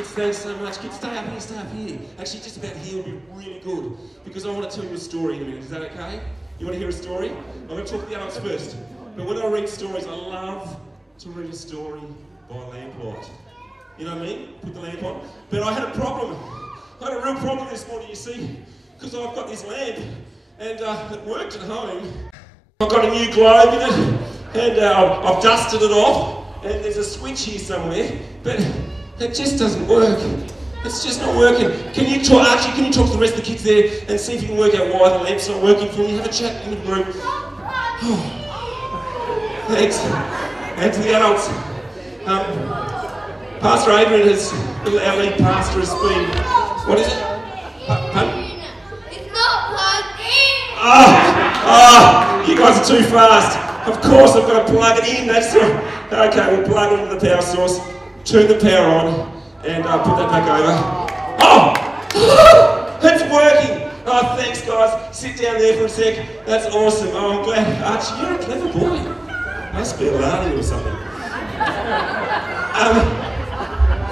Kids, thanks so much. Kids, stay up here, stay up here. Actually, just about here would be really good, because I want to tell you a story in a minute. Is that okay? You want to hear a story? I'm going to talk to the adults first. But when I read stories, I love to read a story by lamplight. You know what I mean? Put the lamp on. But I had a problem. I had a real problem this morning, you see, because I've got this lamp, and it worked at home. I've got a new globe in it, and I've dusted it off, and there's a switch here somewhere, but it just doesn't work. It's just not working. Can you talk, Archie, can you talk to the rest of the kids there and see if you can work out why the lamp's not working for me? Have a chat in the group. Thanks. And to the adults. Pastor Adrian our lead pastor has been, what is it? Pardon? It's not plugged in! You guys are too fast. Of course I've got to plug it in, that's right. Okay, we'll plug it into the power source, turn the power on, and put that back over. Oh! It's working! Oh, thanks guys. Sit down there for a sec. That's awesome. Oh, I'm glad. Archie, you're a clever boy. Must be a Lani or something.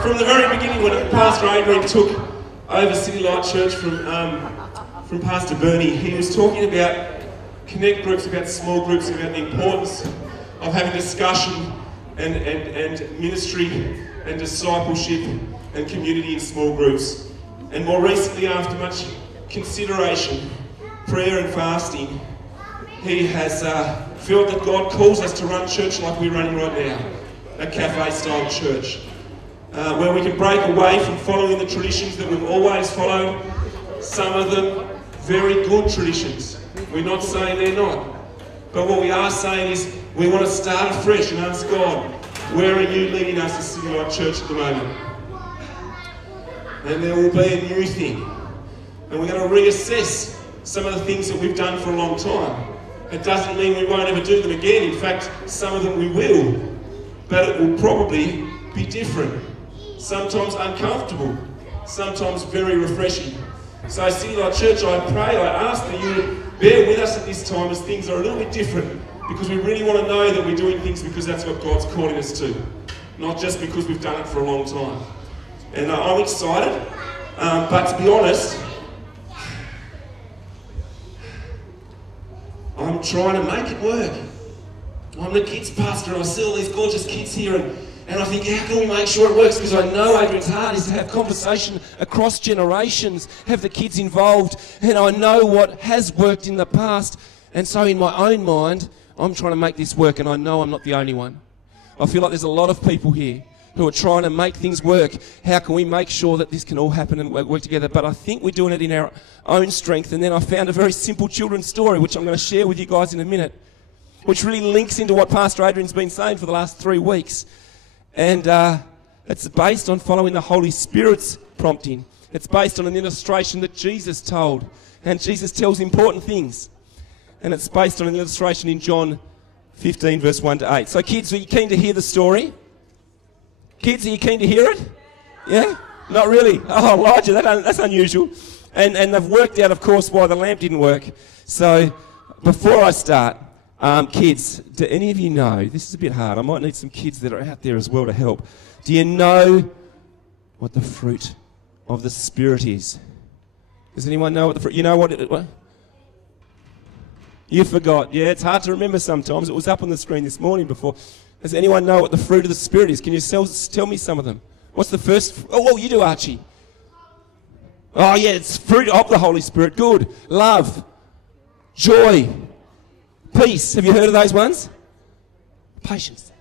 From the very beginning, when Pastor Adrian took over City Light Church from Pastor Bernie, he was talking about connect groups, about small groups, about the importance of having discussion and ministry and discipleship and community in small groups. And more recently, after much consideration, prayer and fasting, he has felt that God calls us to run church like we're running right now, a cafe-style church, where we can break away from following the traditions that we've always followed, some of them very good traditions. We're not saying they're not. But what we are saying is we want to start afresh and ask God, where are you leading us as City Light Church at the moment? And there will be a new thing. And we're going to reassess some of the things that we've done for a long time. It doesn't mean we won't ever do them again. In fact, some of them we will. But it will probably be different. Sometimes uncomfortable. Sometimes very refreshing. So City Light Church, I pray, I ask that you bear with us at this time as things are a little bit different, because we really want to know that we're doing things because that's what God's calling us to, not just because we've done it for a long time. And I'm excited, but to be honest, I'm trying to make it work. I'm the kids pastor and I see all these gorgeous kids here, and I think, how can we make sure it works? Because I know Adrian's heart is to have conversation across generations, have the kids involved, and I know what has worked in the past. And so in my own mind, I'm trying to make this work, and I know I'm not the only one. I feel like there's a lot of people here who are trying to make things work. How can we make sure that this can all happen and work together? But I think we're doing it in our own strength. And then I found a very simple children's story, which I'm going to share with you guys in a minute, which really links into what Pastor Adrian's been saying for the last 3 weeks. And it's based on following the Holy Spirit's prompting. It's based on an illustration that Jesus told. And Jesus tells important things. And it's based on an illustration in John 15, verse 1 to 8. So kids, are you keen to hear the story? Kids, are you keen to hear it? Yeah? Not really? Oh, Elijah, that's unusual. And they've worked out, of course, why the lamp didn't work. So before I start, kids, do any of you know, this is a bit hard, I might need some kids that are out there as well to help. Do you know what the fruit of the Spirit is? Does anyone know what the fruit, you know what? You forgot. Yeah, it's hard to remember sometimes. It was up on the screen this morning before. Does anyone know what the fruit of the Spirit is? Can you tell me some of them? What's the first? Oh, you do, Archie. Oh, yeah, it's fruit of the Holy Spirit. Good. Love. Joy. Peace. Have you heard of those ones? Patience.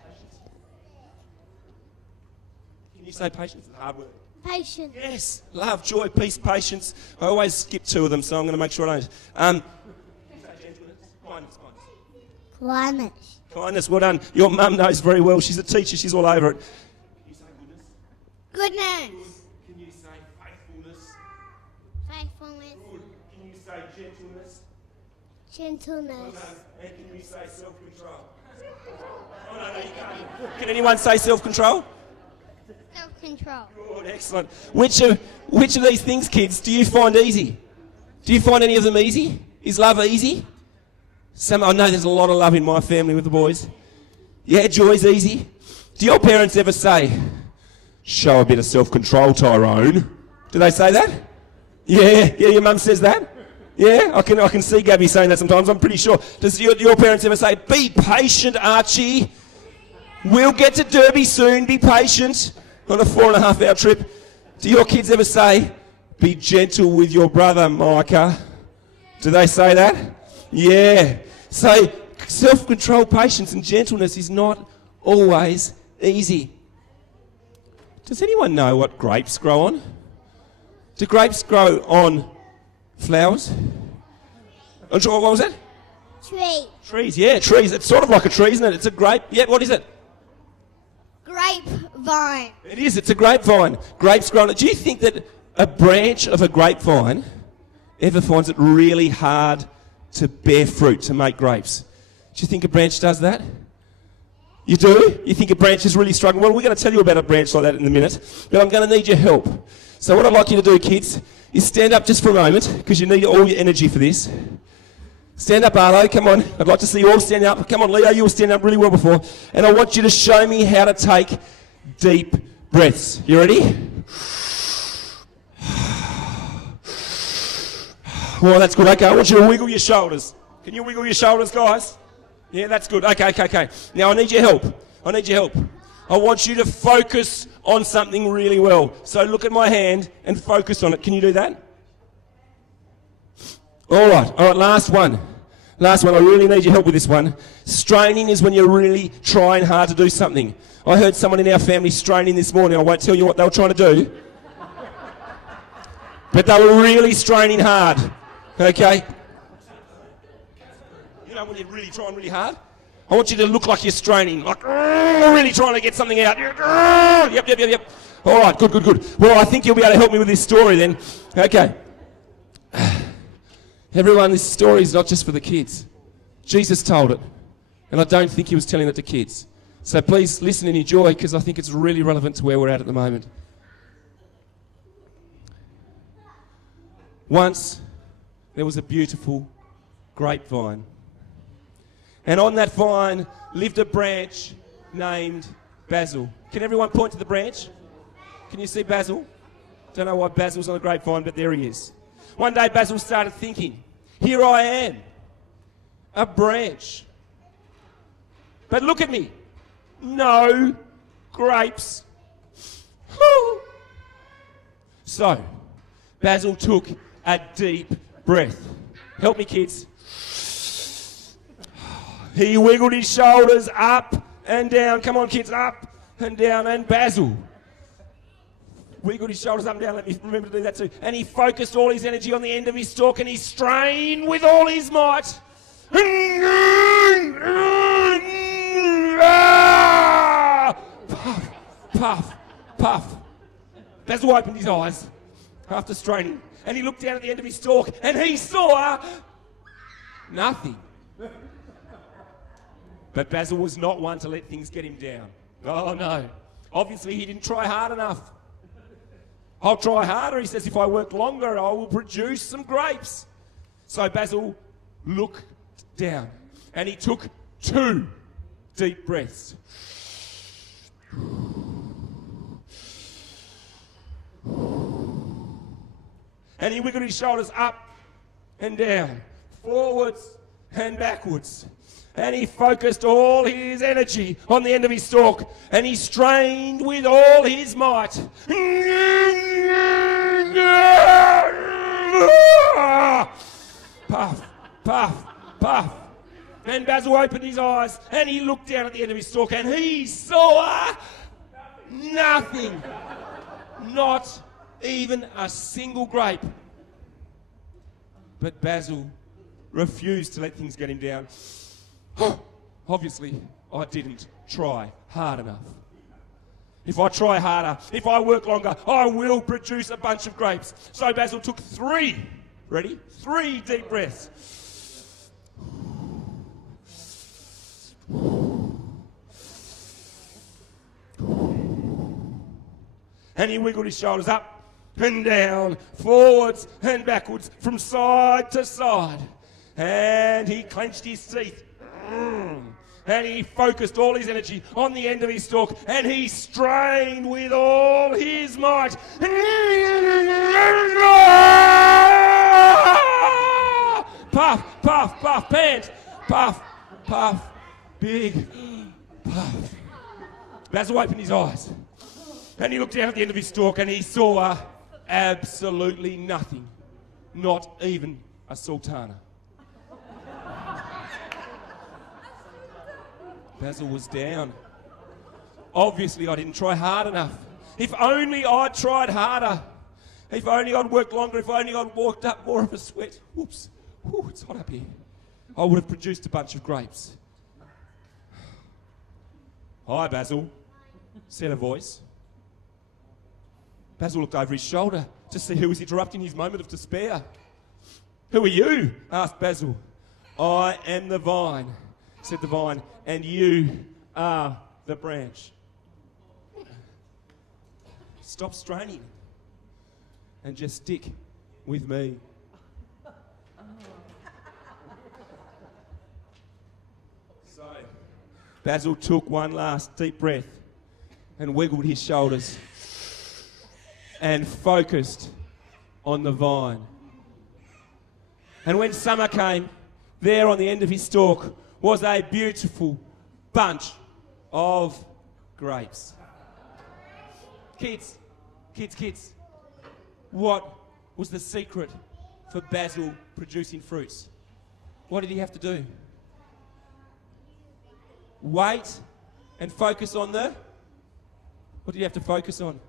Can you say patience? It's a hard word. Patience. Yes. Love, joy, peace, patience. I always skip 2 of them, so I'm going to make sure I don't. Kindness. Kindness, well done. Your mum knows very well. She's a teacher. She's all over it. Can you say goodness? Goodness. Can you say faithfulness? Faithfulness. Good. Can you say gentleness? Gentleness. Well done. And can you say self-control? Oh, no, you can't. Can anyone say self-control? Self-control. Good, excellent. Which of these things, kids, do you find easy? Do you find any of them easy? Is love easy? I know there's a lot of love in my family with the boys. Yeah, joy's easy. Do your parents ever say, Show a bit of self-control, Tyrone. Do they say that? Yeah, your mum says that? Yeah, I can see Gabby saying that sometimes, I'm pretty sure. Does your parents ever say, be patient, Archie? We'll get to Derby soon, be patient, on a 4.5 hour trip. Do your kids ever say, be gentle with your brother, Micah? Do they say that? Yeah. So, self-control, patience and gentleness is not always easy. Does anyone know what grapes grow on? Do grapes grow on flowers? What was that? Tree. Trees, yeah, trees. It's sort of like a tree, isn't it? It's a grape. Yeah, what is it? Grapevine. It is, it's a grapevine. Grapes grow on it. Do you think that a branch of a grapevine ever finds it really hard to bear fruit, to make grapes? Do you think a branch does that? You do? You think a branch is really struggling? Well, we're going to tell you about a branch like that in a minute, but I'm going to need your help. So what I'd like you to do, kids, is stand up just for a moment, because you need all your energy for this. Stand up, Arlo, come on. I'd like to see you all stand up. Come on, Leo, you were standing up really well before. And I want you to show me how to take deep breaths. You ready? Well, that's good. Okay, I want you to wiggle your shoulders. Can you wiggle your shoulders, guys? Yeah, that's good. Okay. Now I need your help. I want you to focus on something really well. So look at my hand and focus on it. Can you do that? All right, last one. I really need your help with this one. Straining is when you're really trying hard to do something. I heard someone in our family straining this morning. I won't tell you what they were trying to do. But they were really straining hard. Okay? You know when you're really trying really hard? I want you to look like you're straining, like really trying to get something out. Yep. All right, good. Well, I think you'll be able to help me with this story then. Okay. Everyone, this story is not just for the kids. Jesus told it, and I don't think he was telling it to kids. So please listen and enjoy, because I think it's really relevant to where we're at the moment. Once, there was a beautiful grapevine. And on that vine lived a branch named Basil. Can everyone point to the branch? Can you see Basil? Don't know why Basil's on the grapevine, but there he is. One day Basil started thinking, here I am, a branch. But look at me, no grapes. So, Basil took a deep breath. Help me, kids. He wiggled his shoulders up and down. Come on, kids, up and down. And Basil wiggled his shoulders up and down. Let me remember to do that too. And he focused all his energy on the end of his stalk, and he strained with all his might. Puff, puff, puff. Basil opened his eyes after straining, and he looked down at the end of his stalk, and he saw nothing. But Basil was not one to let things get him down. Oh no. Obviously he didn't try hard enough. I'll try harder, he says. If I work longer, I will produce some grapes. So Basil looked down, and he took 2 deep breaths. And he wiggled his shoulders up and down, forwards and backwards. And he focused all his energy on the end of his stalk, and he strained with all his might. Puff, puff, puff. And Basil opened his eyes, and he looked down at the end of his stalk, and he saw nothing. Not even a single grape. But Basil refused to let things get him down. Obviously, I didn't try hard enough. If I try harder, if I work longer, I will produce a bunch of grapes. So Basil took 3, ready? 3 deep breaths. And he wiggled his shoulders up and down, forwards and backwards, from side to side. And he clenched his teeth. And he focused all his energy on the end of his stalk, and he strained with all his might. Puff, puff, puff, pant, puff, puff, big puff. Basil opened his eyes, and he looked down at the end of his stalk, and he saw absolutely nothing, not even a sultana. Basil was down. Obviously, I didn't try hard enough. If only I'd tried harder. If only I'd worked longer. If only I'd walked up more of a sweat. Whoops. Whew, it's hot up here. I would have produced a bunch of grapes. Hi, Basil, said a voice. Basil looked over his shoulder to see who was interrupting his moment of despair. Who are you? Asked Basil. I am the vine, said the vine, and you are the branch. Stop straining and just stick with me. So, Basil took one last deep breath and wiggled his shoulders and focused on the vine. And when summer came, there on the end of his stalk was a beautiful bunch of grapes. Kids, what was the secret for Basil producing fruits? What did he have to do? Wait and focus on the... What did he have to focus on?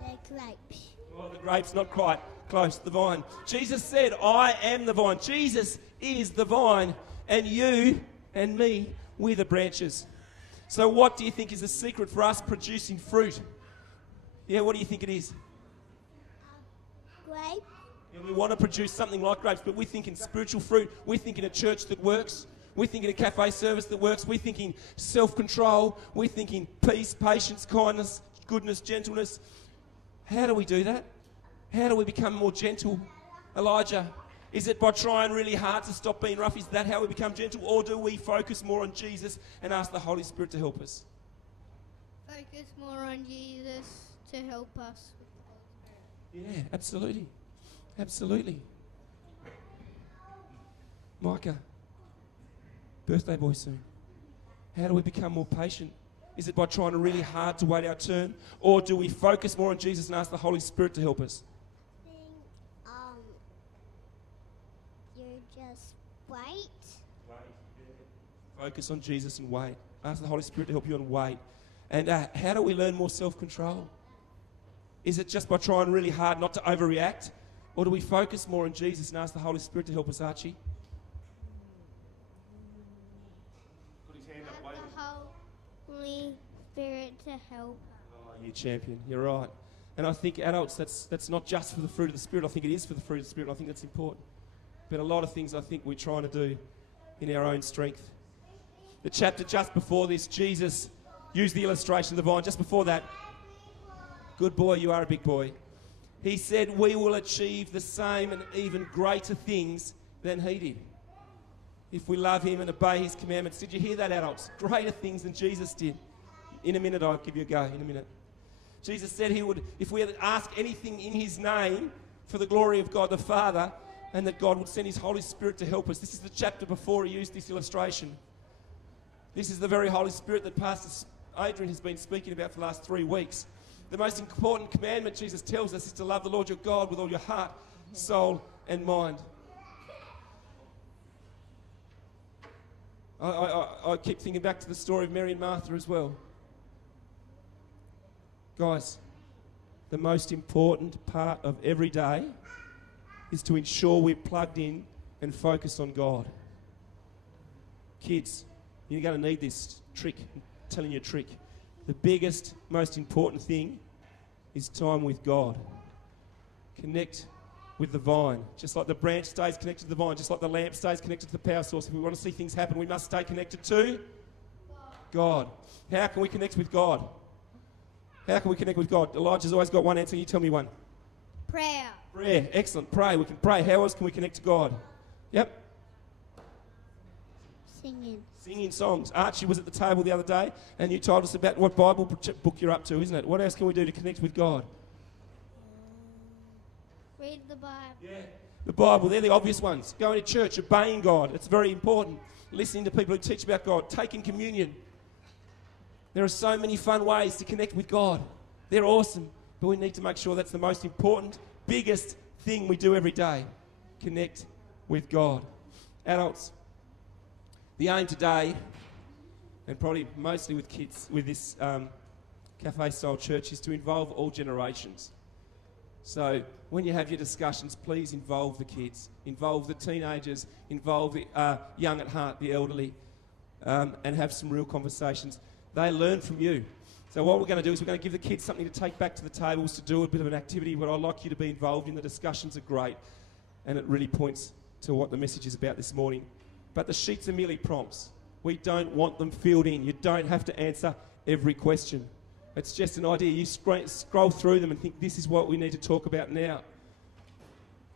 The grapes. Well, the grapes, not quite close to the vine. Jesus said, I am the vine. Jesus is the vine, and you and me, we're the branches. So what do you think is the secret for us producing fruit? Yeah, what do you think it is? Grape. Yeah, we want to produce something like grapes, but we're thinking spiritual fruit. We're thinking a church that works. We're thinking a cafe service that works. We're thinking self-control. We're thinking peace, patience, kindness, goodness, gentleness. How do we do that? How do we become more gentle? Elijah, is it by trying really hard to stop being rough? Is that how we become gentle? Or do we focus more on Jesus and ask the Holy Spirit to help us? Focus more on Jesus to help us. Yeah, absolutely. Absolutely. Micah, birthday boy soon. How do we become more patient? Is it by trying really hard to wait our turn? Or do we focus more on Jesus and ask the Holy Spirit to help us? You just wait. Focus on Jesus and wait. Ask the Holy Spirit to help you and wait. And how do we learn more self-control? Is it just by trying really hard not to overreact? Or do we focus more on Jesus and ask the Holy Spirit to help us, Archie? Put his hand up, wave. The Holy Spirit to help. Oh, you champion. You're right. And I think adults, that's not just for the fruit of the Spirit. I think it is for the fruit of the Spirit. I think that's important. But a lot of things I think we're trying to do in our own strength. The chapter just before this, Jesus used the illustration of the vine. Just before that, good boy, you are a big boy. He said, we will achieve the same and even greater things than he did if we love him and obey his commandments. Did you hear that, adults? Greater things than Jesus did. In a minute, I'll give you a go. In a minute. Jesus said he would, if we ask anything in his name for the glory of God the Father, and that God would send his Holy Spirit to help us. This is the chapter before he used this illustration. This is the very Holy Spirit that Pastor Adrian has been speaking about for the last 3 weeks. The most important commandment Jesus tells us is to love the Lord your God with all your heart, soul, and mind. I keep thinking back to the story of Mary and Martha as well. Guys, the most important part of every day is to ensure we're plugged in and focused on God. Kids, you're going to need this trick. I'm telling you a trick. The biggest, most important thing is time with God. Connect with the vine. Just like the branch stays connected to the vine, just like the lamp stays connected to the power source. If we want to see things happen, we must stay connected to God. How can we connect with God? How can we connect with God? Elijah's always got one answer. You tell me one. Prayer. Prayer. Excellent. Pray. We can pray. How else can we connect to God? Yep. Singing. Singing songs. Archie was at the table the other day, and you told us about what Bible book you're up to, isn't it? What else can we do to connect with God? Read the Bible. Yeah. The Bible, they're the obvious ones. Going to church, obeying God. It's very important. Listening to people who teach about God. Taking communion. There are so many fun ways to connect with God. They're awesome. But we need to make sure that's the most important, biggest thing we do every day. Connect with God. Adults, the aim today, and probably mostly with kids, with this cafe-style church, is to involve all generations. So when you have your discussions, please involve the kids, involve the teenagers, involve the young at heart, the elderly, and have some real conversations. They learn from you. So what we're going to do is we're going to give the kids something to take back to the tables to do a bit of an activity, but I'd like you to be involved in. The discussions are great, and it really points to what the message is about this morning. But the sheets are merely prompts. We don't want them filled in. You don't have to answer every question. It's just an idea. You scroll through them and think, this is what we need to talk about now.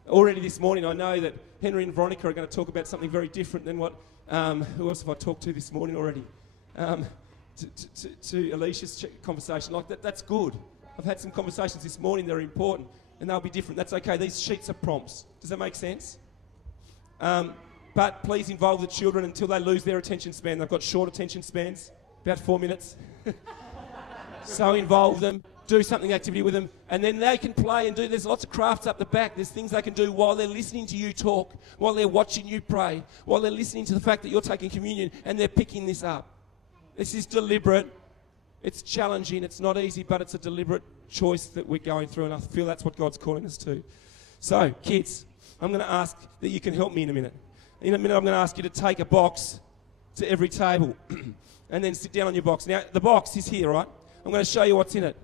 Already this morning, I know that Henry and Veronica are going to talk about something very different than what, who else have I talked to this morning already? To Alicia's conversation. Like that's good. I've had some conversations this morning that are important, and they'll be different. That's okay. These sheets are prompts. Does that make sense? But please involve the children until they lose their attention span. They've got short attention spans, about 4 minutes. So involve them, do something activity with them, and then they can play and do. There's lots of crafts up the back. There's things they can do while they're listening to you talk, while they're watching you pray, while they're listening to the fact that you're taking communion, and they're picking this up. This is deliberate. It's challenging. It's not easy, but it's a deliberate choice that we're going through, and I feel that's what God's calling us to. So, kids, I'm going to ask that you can help me in a minute. In a minute, I'm going to ask you to take a box to every table and then sit down on your box. Now, the box is here, right? I'm going to show you what's in it.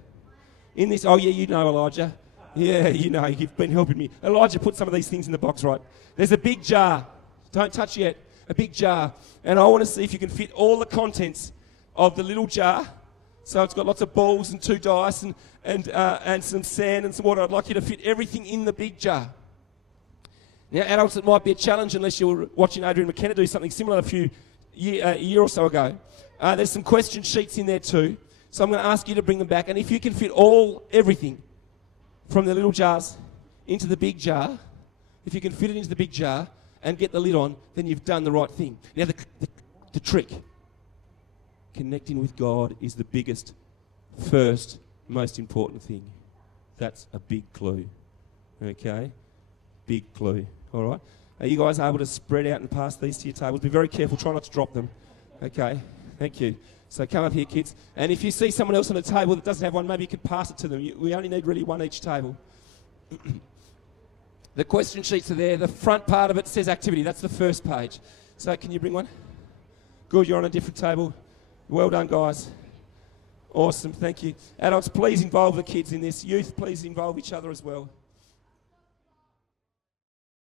In this, oh yeah, you know, Elijah. Yeah, you know, you've been helping me. Elijah, put some of these things in the box, right? There's a big jar. Don't touch yet. A big jar. And I want to see if you can fit all the contents of the little jar. So it's got lots of balls and 2 dice and some sand and some water. I'd like you to fit everything in the big jar. Now, adults, it might be a challenge unless you were watching Adrian McKenna do something similar a year or so ago. There's some question sheets in there too. So I'm going to ask you to bring them back. And if you can fit everything from the little jars into the big jar, if you can fit it into the big jar and get the lid on, then you've done the right thing. Now, the trick, connecting with God is the biggest, first, most important thing. That's a big clue. Okay? Big clue. All right? Are you guys able to spread out and pass these to your tables? Be very careful. Try not to drop them. Okay? Thank you. So come up here, kids. And if you see someone else on a table that doesn't have one, maybe you could pass it to them. We only need really one each table. The question sheets are there. The front part of it says activity. That's the first page. So can you bring one? Good, you're on a different table. Well done, guys. Awesome, thank you. Adults, please involve the kids in this. Youth, please involve each other as well.